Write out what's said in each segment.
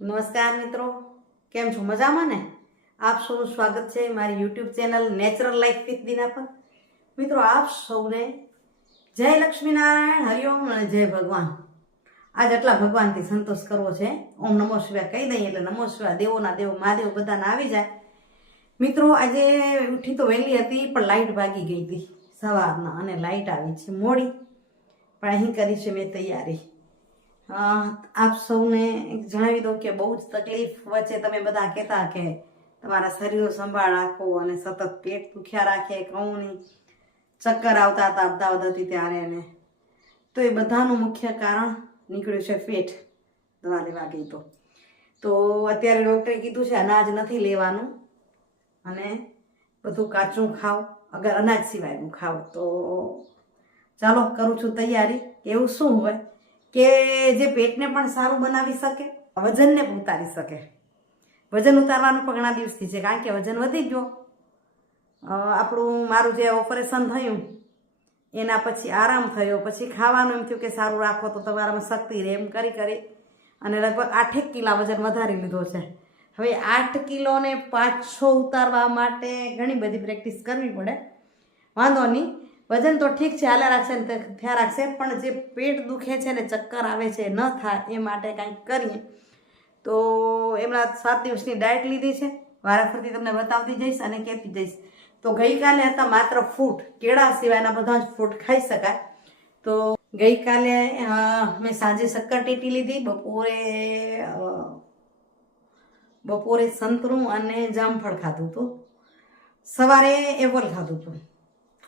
નમસ્કાર મિત્રો, કેમ છો? મજામાં ને? આપ સૌનું સ્વાગત છે મારી YouTube channel natural life with Deena પર. મિત્રો, આપ સૌને જય લક્ષ્મીનારાયણ, હરિઓમ અને જય ભગવાન. આજ એટલા ભગવાનથી સંતોષ કરવો છે. ઓમ નમો શિવાય કહી દઈએ એટલે નમો શિવાય, દેવોના દેવ મહાદેવ બધાને આવી જાય. મિત્રો, આજે ઉઠી તો વહેલી હતી પણ લાઇટ ભાગી ગઈ હતી સવારના, અને લાઇટ આવી છે મોડી, પણ અહીં કરી છે મેં તૈયારી. આપ સૌને જણાવી દઉં કે બહુ જ તકલીફ વચ્ચે તમે બધા કહેતા કે તમારા શરીરનો સંભાળ રાખો અને સતત પેટ દુખ્યા રાખે, કઉની ચક્કર આવતા હતા અમદાવાદ હતી ત્યારે, એને તો એ બધાનું મુખ્ય કારણ નીકળ્યું છે પેટ. દવા લેવા ગઈ તો અત્યારે ડૉક્ટરે કીધું છે અનાજ નથી લેવાનું અને બધું કાચું ખાવ, અગર અનાજ સિવાયનું ખાવ. તો ચાલો કરું છું તૈયારી. એવું શું હોય કે જે પેટને પણ સારું બનાવી શકે, વજનને પણ ઉતારી શકે. વજન ઉતારવાનું પણ ઘણા દિવસથી છે, કારણ કે વજન વધી ગયો. મારું જે ઓપરેશન થયું એના પછી આરામ થયો, પછી ખાવાનું એમ થયું કે સારું રાખો તો તમારામાં શક્તિ રહે, એમ કરી અને લગભગ 8 કિલા વજન વધારી લીધો છે. હવે 8 કિલોને પાછો ઉતારવા માટે ઘણી બધી પ્રેક્ટિસ કરવી પડે. વાંધો નહીં, વજન તો ઠીક છે, હાલ્યા રાખશે ને થયા રાખશે, પણ જે પેટ દુખે છે ને ચક્કર આવે છે ન થાય એ માટે કાંઈક કરીએ. તો એમના 7 દિવસની ડાયટ લીધી છે, વારાફરતી તમને બતાવતી જઈશ અને કહેતી જઈશ. તો ગઈકાલે હતા માત્ર ફ્રૂટ, કેળા સિવાયના બધા જ ફ્રૂટ ખાઈ શકાય. તો ગઈકાલે મેં સાંજે શક્કરટેટી લીધી, બપોરે સંતરું અને જામફળ ખાધું હતું, સવારે એપલ ખાધું હતું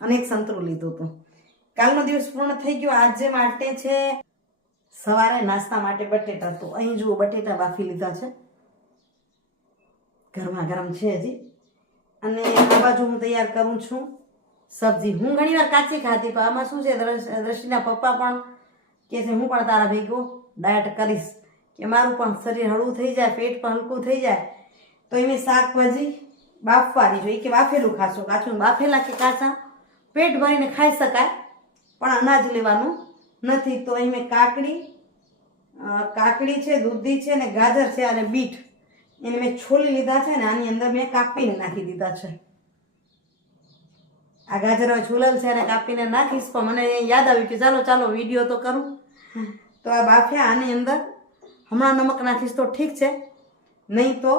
અને એક સંતરું લીધું હતું. કાલનો દિવસ પૂર્ણ થઈ ગયો. આજે માટે છે સવારે નાસ્તા માટે બટેટા. તો અહીં જુઓ, બટેટા બાફી લીધા છે, ગરમા ગરમ છે હજી. અને આ બાજુ હું તૈયાર કરું છું સબ્જી. હું ઘણી વાર કાચી ખાતી, પણ આમાં શું છે, દ્રષ્ટિના પપ્પા પણ કહે છે હું પણ તારા ભેગો ડાયટ કરીશ, કે મારું પણ શરીર હળવું થઈ જાય, પેટ પણ હલકું થઈ જાય. તો એની શાકભાજી બાફવાની જોઈએ, કે બાફેલું ખાશો, કાચું બાફેલા કે કાચા પેટ ભરીને ખાઈ શકાય, પણ અનાજ લેવાનું નથી. તો અહીં મેં કાકડી છે, દૂધી છે ને ગાજર છે અને બીટ, એને મેં છોલી લીધા છે ને આની અંદર મેં કાપીને નાખી દીધા છે. આ ગાજર હવે છોલેલ છે અને કાપીને નાખીશ, પણ મને યાદ આવ્યું કે ચાલો વિડીયો તો કરું. તો આ બાફ્યા, આની અંદર હમણાં નમક નાખીશ તો ઠીક છે, નહીં તો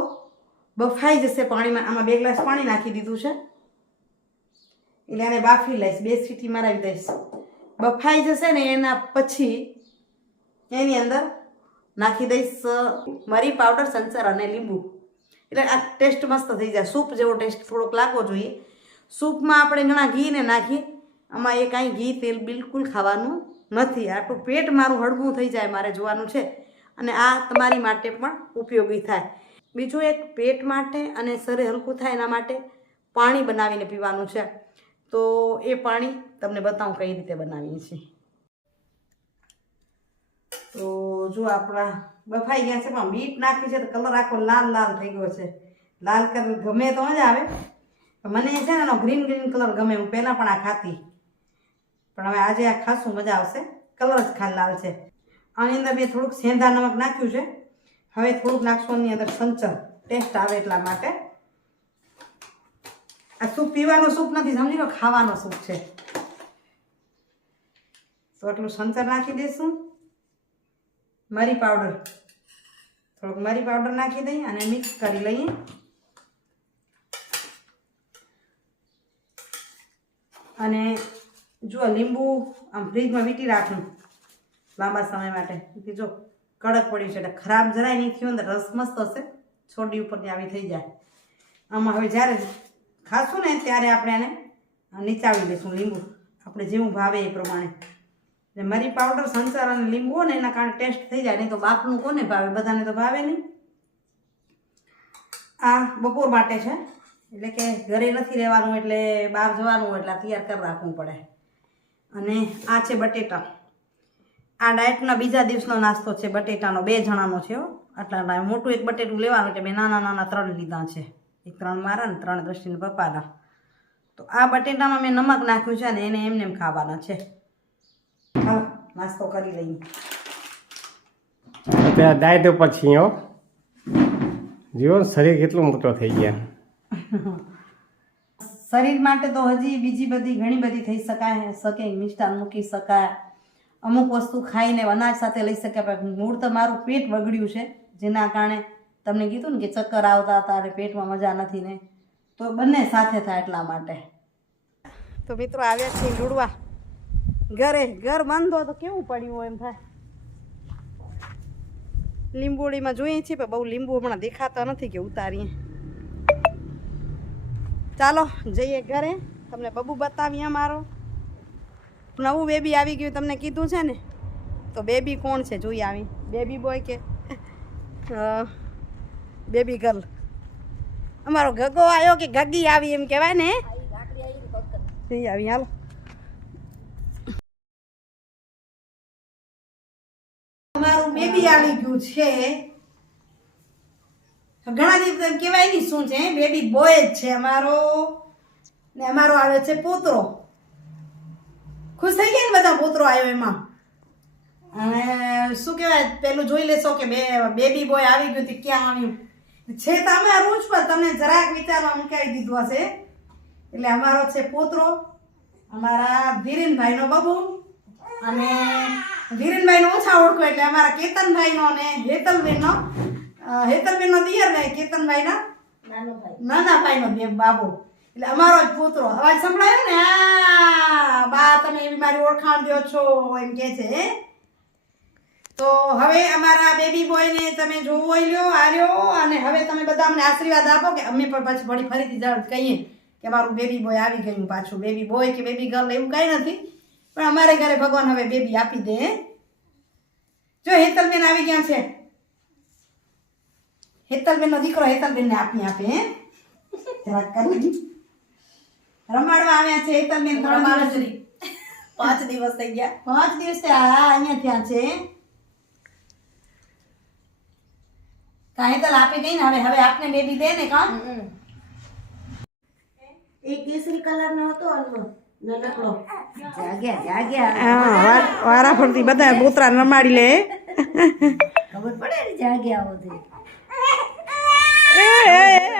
બફાઈ જશે પાણીમાં. આમાં 2 ગ્લાસ પાણી નાખી દીધું છે, એટલે આને બાફી લઈશ, 2 સીટી મરાવી દઈશ. બફાઈ જશે ને એના પછી એની અંદર નાખી દઈશ મરી પાવડર, સંચર અને લીંબુ. એટલે આ ટેસ્ટ મસ્ત થઈ જાય, સૂપ જેવો ટેસ્ટ થોડોક લાગવો જોઈએ. સૂપમાં આપણે ઘણા ઘીને નાખીએ, આમાં એ કાંઈ ઘી તેલ બિલકુલ ખાવાનું નથી. આટલું પેટ મારું હળવું થઈ જાય મારે જોવાનું છે, અને આ તમારી માટે પણ ઉપયોગી થાય. બીજું એક, પેટ માટે અને શરીર હલકું થાય એના માટે પાણી બનાવીને પીવાનું છે. તો એ પાણી તમને બતાવું કઈ રીતે બનાવીએ છીએ. તો જો આપણા બફાઈ ગયા છે, પણ બીટ નાખી છે તો કલર આખો લાલ થઈ ગયો છે. લાલ કલર ગમે તો મજા આવે, મને છે ને એનો ગ્રીન કલર ગમે. હું પહેલાં પણ આ ખાતી, પણ હવે આજે આ ખાસું મજા આવશે. કલર જ ખાલી લાલ છે. આની અંદર મેં થોડુંક સેંધા નમક નાખ્યું છે. હવે થોડુંક નાખશું આની અંદર સંચર, ટેસ્ટ આવે એટલા માટે. આ સૂપ પીવાનો સૂપ નથી, સમજી લો, ખાવાનો સૂપ છે. તો એટલું સંચર નાખી દઈશું. મરી પાવડર, થોડુંક મરી પાવડર નાખી દઈએ અને મિક્સ કરી લઈએ. અને જો લીંબુ આમ ફ્રીજમાં વીંટી રાખવું લાંબા સમય માટે, કે જો કડક પડ્યું છે એટલે ખરાબ જરાય નહીં થયું, અંદર રસ મસ્ત હશે, છોડી ઉપરની આવી થઈ જાય. આમાં હવે જ્યારે ખાશું ને ત્યારે આપણે એને નીચાવી દઈશું લીંબુ, આપણે જેવું ભાવે એ પ્રમાણે. મરી પાવડર, સંચર અને લીંબુ હોય ને એના કારણે ટેસ્ટ થઈ જાય, નહીં તો બાપનું કોને ભાવે, બધાને તો ભાવે નહીં. આ બપોર માટે છે, એટલે કે ઘરે નથી રહેવાનું, એટલે બહાર જવાનું એટલે તૈયાર કરી રાખવું પડે. અને આ છે બટેટા. આ ડાયટના બીજા દિવસનો નાસ્તો છે, બટેટાનો. 2 જણાનો છે. આટલા મોટું એક બટેટું લેવાનું, એટલે મેં નાના 3 લીધા છે. એક 3 મારા ને 3 દ્રષ્ટિના પપ્પાના. તો આ બટેટામાં મેં નમક નાખ્યું છે અને એને એમને એમ ખાવાના છે. નાસ્તો કરી લઈએ. ડાયટ ઉપર છીએ. જીવન શરીર કેટલું મોટો થઈ ગયા. શરીર માટે તો હજી બીજી બધી ઘણી બધી થઈ શકે મિષ્ટાન મૂકી શકાય, અમુક વસ્તુ ખાઈને અનાજ સાથે લઈ શકાય. પણ મૂળ તો મારું પેટ બગડ્યું છે, જેના કારણે તમને કીધું ને કે ચક્કર આવતા હતા અને પેટમાં મજા નથી ને, તો બંને સાથે થાય એટલા માટે. તો મિત્રો આવ્યા છીએ લુડવા ઘરે. ઘર બંધ હોય તો કેવું પડ્યું હોય એમ થાય. લીંબોડીમાં જોઈએ છીએ પણ બહુ લીંબુ હમણાં દેખાતા નથી કે ઉતારીએ. ચાલો જઈએ ઘરે, તમને બબુ બતાવીએ. અમારો નવું બેબી આવી ગયું, તમને કીધું છે ને. તો બેબી કોણ છે જોઈ આવી, બેબી બોય કે બેબી ગર્લ. અમારો ગગો આવ્યો કે ગગી આવી એમ કહેવાય ને. આવી હાલો. અમારું બેબી આવી ગયું છે. ઘણા દિવસ એમ કહેવાય નહીં શું છે, બેબી બોય જ છે અમારો. ને અમારો આવે છે પોતરો. ખુશ થઈ ગયા ને બધા, પોતરો આવ્યો એમાં. અને શું કહેવાય, પેલું જોઈ લેશો કે બેબી બોય આવી ગયું તે ક્યાં આવ્યું છે. તો અમારું જ પણ તમને જરાક વિચારવા મુકાવી દીધું હશે. એટલે અમારો છે પોતરો, અમારા ધીરેનભાઈનો બબુ. અને ધીરેનભાઈનો ઓછા ઓળખો એટલે અમારા કેતનભાઈનો અને હેતલબેનનો દિયર ને કેતનભાઈના નાના ભાઈનો બે બાબુ. એટલે અમારો જ પોતરો. અવાજ સંભળાયો ને, આ બા તમે એવી મારી ઓળખાણ દો છો એમ કે છે. તો હવે અમારા બેબી બોયને તમે જોવો લ્યો આર્યો. અને હવે તમે બધા અમને આશીર્વાદ આપો કે અમે પણ પાછું વળી ફરીથી કહીએ કે અમારું બેબી બોય આવી ગયું પાછું. બેબી બોય કે બેબી ગર્લ એવું કાંઈ નથી, પણ અમારે ઘરે ભગવાન હવે બેબી આપી દે. જો હેતલબેન આવી ગયા છે, હેતલબેનનો દીકરો હેતલબેનને આપે જરાક કરી રમાડવા આવ્યા છે. હેતલબેન તો 5 દિવસ થઈ ગયા. 5 દિવસ અહીંયા થયા છે. કા હેતલ આપી ગઈ ને, હવે આપને બેબી દે ને. કામ એક કેસરી કલર નો હતો નાનકડો. જાગ્યા વારા ફરતી બધા પોતરા રમાડી લે. ખબર પડે ને જાગ્યા હોતી.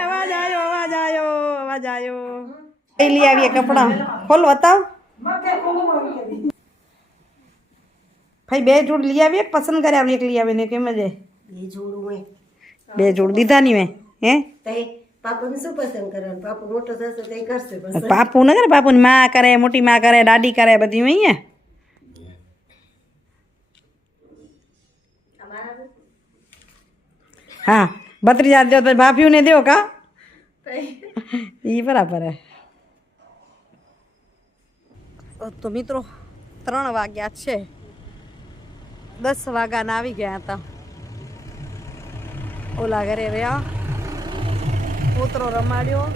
અવાજ આવ્યો. લઈ આવીએ કપડા. ખોલ બતાવ ભાઈ. 2 જોડ લઈ આવીએ, પસંદ કર્યા એક લઈ આવીને કેમ જ બે જોડું હોય. 2 જોડ દીધા નહીં મેં. હે તઈ પાપુને શું પસંદ કરવાનું? પાપુ મોટો થશે તો કરશે પસંદ. પાપુ ન કરે, પાપુની માં કરે, મોટી માં કરે, દાદી કરે, બધી અહીંયા. હા ભત્રીજા દો તો ભાભીઓને દો કા. ઈ બરાબર હે. તો મિત્રો 3 વાગ્યા છે. 10 વાગ્યાના આવી ગયા હતા. ઓલા ઘરે રહ્યા, પોતરો રમાડ્યો,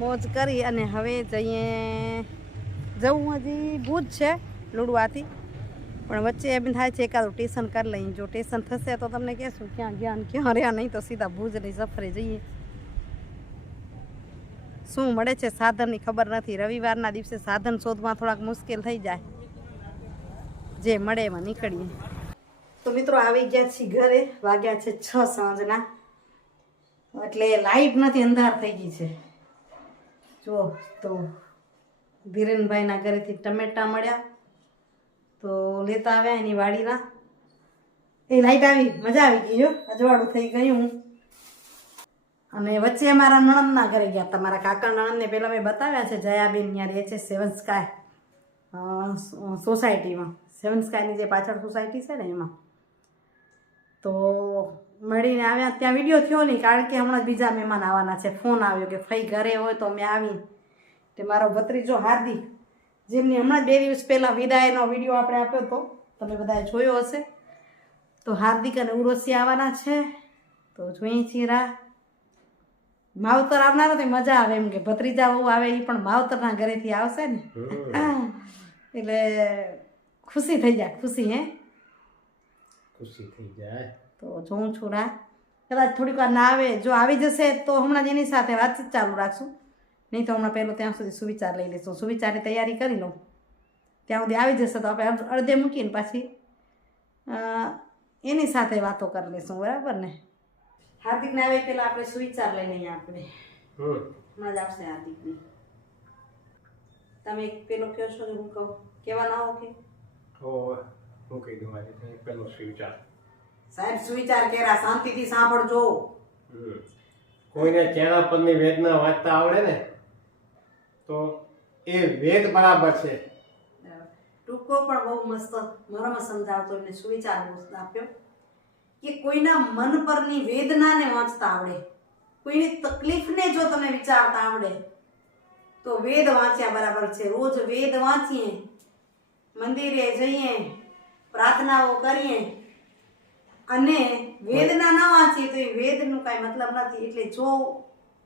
મોજ કરી અને હવે જવું હજી ભૂજ છે લુડવાથી. પણ વચ્ચે એમ થાય છે એકાદું ટેશન કરી લઈએ. જો ટેશન થશે તો તમને કહેશું ક્યાં ગયા ને ક્યાં રહ્યા, નહીં તો સીધા ભુજની સફરે જઈએ. શું મળે છે સાધનની ખબર નથી. રવિવારના દિવસે સાધન શોધમાં થોડાક મુશ્કેલ થઈ જાય. જે મળે એમાં નીકળીએ. તો મિત્રો આવી ગયા છીએ ઘરે. વાગ્યા છે 6 સાંજના. એટલે લાઈટ નથી, અંધાર થઈ ગઈ છે. જો તો ધીરેનભાઈના ઘરેથી ટમેટા મળ્યા તો લેતા આવ્યા એની વાડીના. એ લાઈટ આવી, મજા આવી ગઈ. જો અજવાળું થઈ ગયું. અને વચ્ચે અમારા નણંદના ઘરે ગયા હતા. મારા કાકા નણંદને પહેલાં મેં બતાવ્યા છે. જયાબેન ત્યાં રહે છે 7 સ્કાય સોસાયટીમાં. 7 સ્કાયની જે પાછળ સોસાયટી છે ને એમાં. તો મળીને આવ્યા. ત્યાં વિડીયો થયો નહીં કારણ કે હમણાં બીજા મહેમાન આવવાના છે. ફોન આવ્યો કે ફઈ ઘરે હોય તો અમે આવી. તે મારો ભત્રીજો હાર્દિક, જેમની હમણાં 2 દિવસ પહેલાં વિદાયનો વિડીયો આપણે આપ્યો હતો, તમે બધાએ જોયો હશે. તો હાર્દિક અને ઉર્વશી આવવાના છે. તો જોઈએ છીએ રાહ. માવતર આવનાર તો મજા આવે એમ કે ભત્રીજા બહુ આવે, એ પણ માવતરના ઘરેથી આવશે ને એટલે ખુશી થઈ જાય. ખુશી થઈ જાય. તો જોઉં છું રાહ. કદાચ થોડીક વાર ના આવે, જો આવી જશે તો હમણાં જ એની સાથે વાતચીત ચાલુ રાખશું. નહીં તો હમણાં પહેલું ત્યાં સુધી સુવિચાર લઈ લઈશું. સુવિચારની તૈયારી કરી લઉં. ત્યાં સુધી આવી જશે તો આપણે અડધે મૂકીને પાછી એની સાથે વાતો કરી લઈશું, બરાબર ને? હાર્દિકને આવે પેલા આપણે સુવિચાર લઈ લઈએ. આપણે હમણાં જ આવશે હાર્દિકની. તમે પેલો કહો છો કે હું કહું? કેવા ના હો કે હું કહી દઉં આજે પેલો વિચાર. સાહેબ સુવિચાર કેરા શાંતિથી સાંભળજો. કોઈને ચહેરા પરની વેદના વાંચતા આવડે ને તો એ વેદ બરાબર છે. ટૂંકો પણ બહુ મસ્ત મરમ સમજાવતો એમને સુવિચાર આપ્યો કે કોઈના મન પરની વેદનાને વાંચતા આવડે, કોઈની તકલીફને જો તમે વિચારતા આવડે તો વેદ વાંચ્યા બરાબર છે. રોજ વેદ વાંચીએ, મંદિરે જઈએ, પ્રાર્થનાઓ કરીએ અને વેદ ના વાંચીએ તો એ વેદનું કાંઈ મતલબ નથી. એટલે જો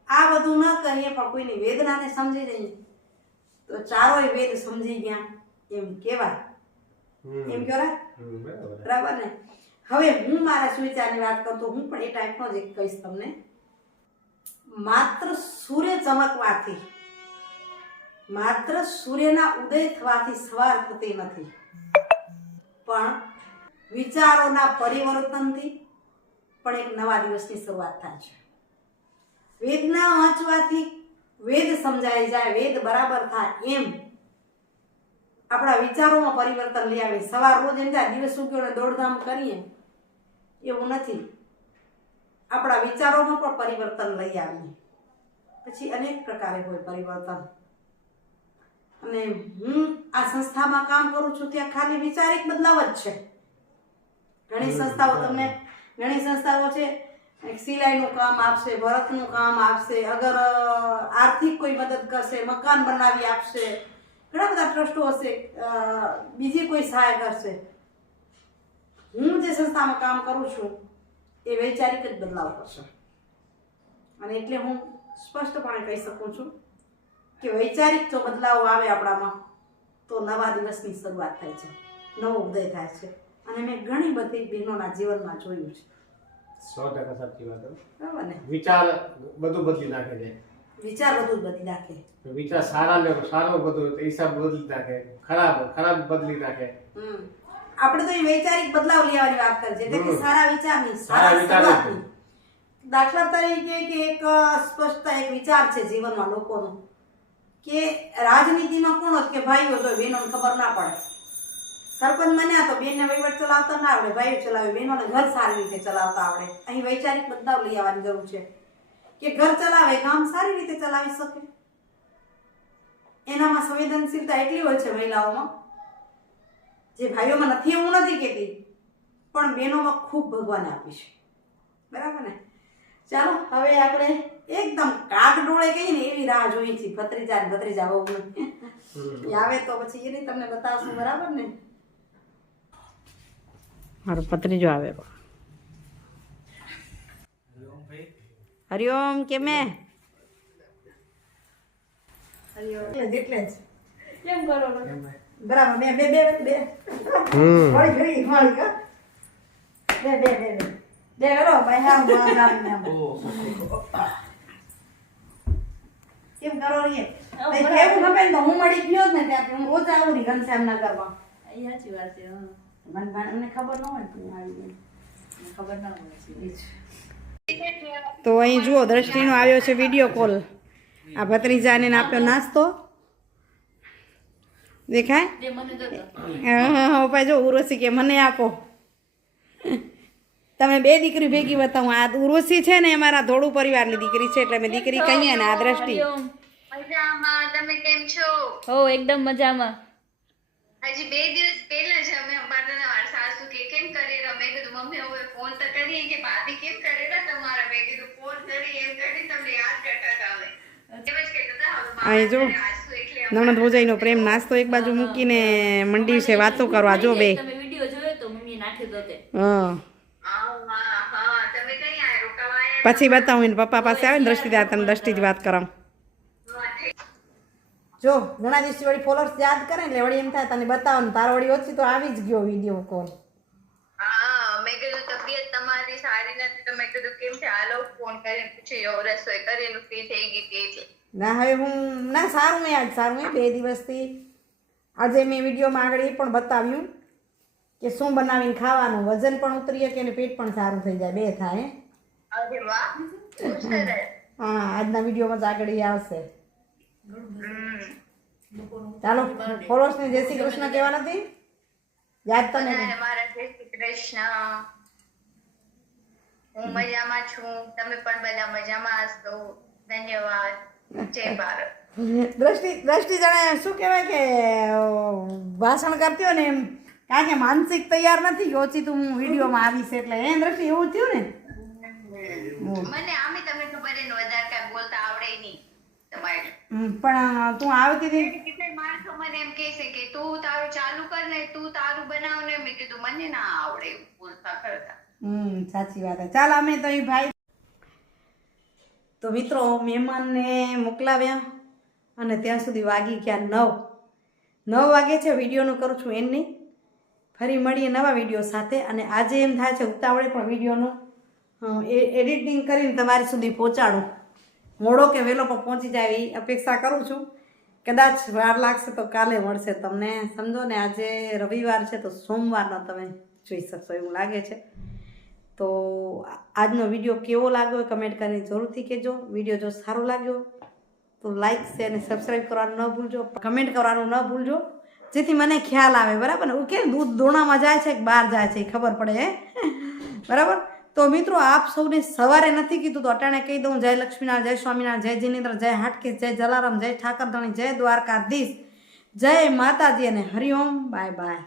આ બધું ન કરીએ પણ કોઈની વેદનાને સમજી જઈએ તો ચારોય વેદ સમજી ગયા એમ કહેવાય. એમ કહેવાય, બરાબર ને? હવે હું મારા સુવિચારની વાત કરું તો હું પણ એ ટાઈપનો જ એક કહીશ તમને. માત્ર સૂર્ય ચમકવાથી, માત્ર સૂર્યના ઉદય થવાથી સવાર થતી નથી, પણ વિચારોના પરિવર્તનથી પણ એક નવા દિવસની શરૂઆત થાય છે. વેદના વાંચવાથી વેદ સમજાઈ જાય, વેદ બરાબર થાય એમ આપણા વિચારોમાં પરિવર્તન લઈ આવે. સવાર રોજ એમ થાય દિવસ ઉગ્યો ને દોડધામ કરીએ એવું નથી. આપણા વિચારોમાં પણ પરિવર્તન લઈ આવીએ. પછી અનેક પ્રકારે હોય પરિવર્તન. અને હું આ સંસ્થામાં કામ કરું છું ત્યાં ખાલી વિચારિક બદલાવ જ છે. ઘણી સંસ્થાઓ છે સિલાઈનું કામ આપશે, ભરતનું કામ આપશે, અગર આર્થિક કોઈ મદદ કરશે, મકાન બનાવી આપશે, ઘણા બધા ટ્રસ્ટો હશે, બીજી કોઈ સહાય કરશે. હું જે સંસ્થામાં કામ કરું છું એ વૈચારિક જ બદલાવ કરશે. અને એટલે હું સ્પષ્ટપણે કહી શકું છું કે વૈચારિક જો બદલાવ આવે આપણામાં તો નવા દિવસની શરૂઆત થાય છે, નવો ઉદય થાય છે. અને મેં ઘણી બધી બહેનોના જીવનમાં જોયું છે. 100% સાચી વાત. બરાબર ને? વિચાર બધું બદલી નાખે છે. વિચાર બધું બદલી નાખે. વિચાર સારો બધું હિસાબ બદલી નાખે, ખરાબ બદલી નાખે. આપણે તો એ વૈચારિક બદલાવ લેવાની વાત કરીએ છીએ, એટલે કે સારા વિચારની, સારા શરૂઆતની. દાખલા તરીકે કે એક સ્પષ્ટતા, એક વિચાર છે જીવનમાં લોકોનો કે રાજનીતિમાં કોણ કે ભાઈઓ જો બહેનોને ખબર ના પડે. સરપંચ બન્યા તો બેનને વહીવટ ચલાવતા ના આવડે, ભાઈઓ ચલાવે, બહેનોને ઘર સારી રીતે ચલાવતા આવડે. અહીં વૈચારિક બદલાવ લઈ આવવાની જરૂર છે કે ઘર ચલાવે, ગામ સારી રીતે ચલાવી શકે. એનામાં સંવેદનશીલતા એટલી હોય છે મહિલાઓમાં, જે ભાઈઓમાં નથી એવું નથી કહેતી, પણ બહેનોમાં ખૂબ ભગવાને આપી છે. બરાબર ને? ચાલો હવે આપણે એકદમ કાગ ડોળે કહીએ ને એવી રાહ જોઈએ છીએ ભત્રીજા હોવું આવે તો પછી એની તમને બતાવશું. બરાબર ને? મારો ભત્રીજો આવે. હરિઓમ. કેમે? હરિઓમ એટલે જ કેમ કરો? બરાબર. બે બે બે બે વાળી ફરી વાળી કા બે બે બે બે બે કરો ભાઈ. હા કેમ કરો રે? કેવું ખબર ને તો હું મળી ગયો જ ને ત્યાંથી. હું રોજ આવું રહી ઘનશ્યામનગરમાં. સાચી વાત છે. મને ખબર ન હોય તું આવી ખબર ના હોય. તો અહીં જુઓ દ્રષ્ટિનો આવ્યો છે વિડીયો કોલ. આ ભત્રીજાને આપ્યો નાસ્તો દેખાય. હા ભાઈ જો ઉર્વશી કે મને આપો. તમે બે દીકરી ભેગી બતાવું. આ ઉર્વશી છે ને અમારા ધોળું પરિવારની દીકરી છે એટલે અમે દીકરી કહીએ ને. આ દ્રષ્ટિ મજામાં. તમે કેમ છો? હો એકદમ મજામાં. હજી 2 દિવસ પહેલા જ અમે અંબાદાના વાળ સાસુ કે કેમ કરી રહ્યા. મેં કીધું મમ્મી હવે ફોન તો કરીએ કે ભાભી કેમ કરી રહ્યા તમારા. મેં કીધું ફોન કરી એમ કરી તમને યાદ કરતા હતા. હવે એમ જ કહેતા હતા હવે અહીં જો આસુ એટલે નણંદ ભોજાઈનો પ્રેમ નાસ્તો એક બાજુ મૂકીને મંડી છે વાતો કરવા. જો બે તમે વિડિયો જોયો તો મમ્મી નાખ્યો તો તે. હા હા તમે કઈ આયા રોકાવા પછી બતાવું એને પપ્પા પાસે આવે ને દ્રષ્ટિદાર તને દ્રષ્ટિ જ વાત કરાવું. જો ઘણા દિવસથી વળી ફોલોઅર્સ યાદ કરે એટલે વળી એમ થાય તને બતાવવાનું. તારો વળી ઓછી તો આવી જ ગયો વિડીયો કોલ. હા મેં કીધું તબિયત તમારી સારી નથી તો મેં કીધું કેમ છે હાલો ફોન કરીને પૂછ્યો રસોઈ કરીને ફ્રી થઈ ગઈ હતી એટલે. ના હવે હું ના સારું મેં આજ સારું મેં 2 દિવસથી આજે મેં વિડીયોમાં આગળ એ પણ બતાવ્યું કે શું બનાવીને ખાવાનું, વજન પણ ઉતરી શકે અને પેટ પણ સારું થઈ જાય, બે થાય. અરે વાહ બહુ સરસ. હા, આજના વિડીયોમાં જ આગળ ઈ આવશે. હમ. ચાલો ફોલોઅર્સને જય શ્રી કૃષ્ણ કહેવા નથી યાદ તને બધાને મારા જય શ્રી કૃષ્ણ. હું મજામાં છું, તમે પણ બધા મજામાં હશો. ધન્યવાદ. જય ભારત. દ્રષ્ટિ જાણે શું કહેવાય કે ભાષણ કરતી હોય ને એમ, કારણ કે માનસિક તૈયાર નથી કે ઓછી તું હું વિડીયોમાં આવીશ એટલે એ દ્રષ્ટિ એવું થયું ને. મને આમે તમને ખબર એને વધારે કાંઈ બોલતા આવડે નહીં તમારે. પણ તું આવતી હતી કેટલાય માણસો મને એમ કહે છે કે તું તારું ચાલુ કર ને, તું તારું બનાવ ને. મેં કીધું મને ના આવડે એવું બોલતા કરતા. સાચી વાત છે. ચાલ અમે તો એ ભાઈ તો મિત્રો મહેમાનને મોકલાવ્યા અને ત્યાં સુધી વાગી ગયા 9 વાગે છે. વિડીયોનું કરું છું એમ નહીં, ફરી મળીએ નવા વિડીયો સાથે. અને આજે એમ થાય છે ઉતાવળે પણ વિડીયોનું એડિટિંગ કરીને તમારી સુધી પહોંચાડું. મોડો કે વહેલો પણ પહોંચી જાય એ અપેક્ષા કરું છું. કદાચ વાર લાગશે તો કાલે મળશે તમને, સમજો ને. આજે રવિવાર છે તો સોમવારનો તમે જોઈ શકશો એવું લાગે છે. તો આજનો વિડીયો કેવો લાગ્યો કમેન્ટ કરીને જરૂરથી કહેજો. વિડીયો જો સારો લાગ્યો તો લાઈક શેર અને સબસ્ક્રાઈબ કરવાનું ન ભૂલજો, કમેન્ટ કરવાનું ન ભૂલજો, જેથી મને ખ્યાલ આવે. બરાબર ને? કે દૂધ દોણામાં જાય છે કે બહાર જાય છે એ ખબર પડે. બરાબર? તો મિત્રો આપ સૌને સવારે નથી કીધું તો અટાણે કહી દઉં. જય લક્ષ્મીનારાયણ, જય સ્વામિનારાયણ, જય જિનેન્દ્ર, જય હાટકેશ, જય જલારામ, જય ઠાકરધણી, જય દ્વારકાધીશ, જય માતાજી અને હરિઓમ. Bye bye.